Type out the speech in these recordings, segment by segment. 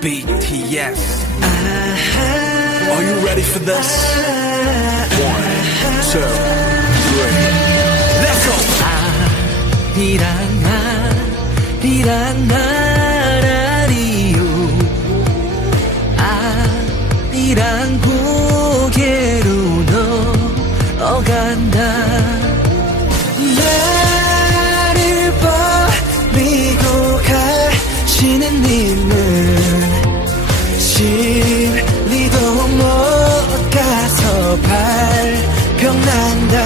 BTS. Are you ready for this? 1, 2, 3. Let's go. 아리랑 나라리요. 아리랑 고개로 넘어간다. 나를 버리고 가시는 님은 실리도 못 가서 발병난다.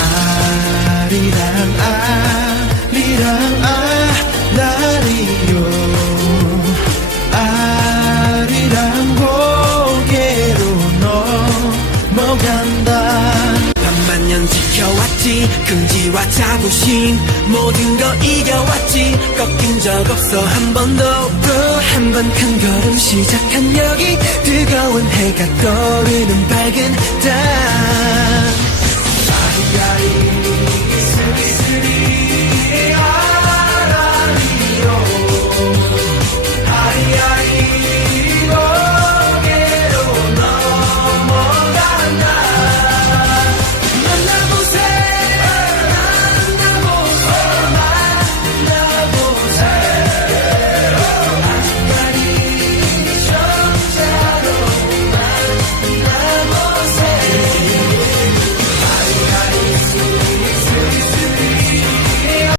아리랑 나리요. 아리랑 고개로 넘어간다. 반만년 지켜왔지. 긍지와 자부심 모든 거 이겨왔지. 꺾인 적 없어 한 번도. 또 한 번 큰 걸음 시작한 여기. 뜨거운 해가 떠오르는 밝은 땅. 아리아리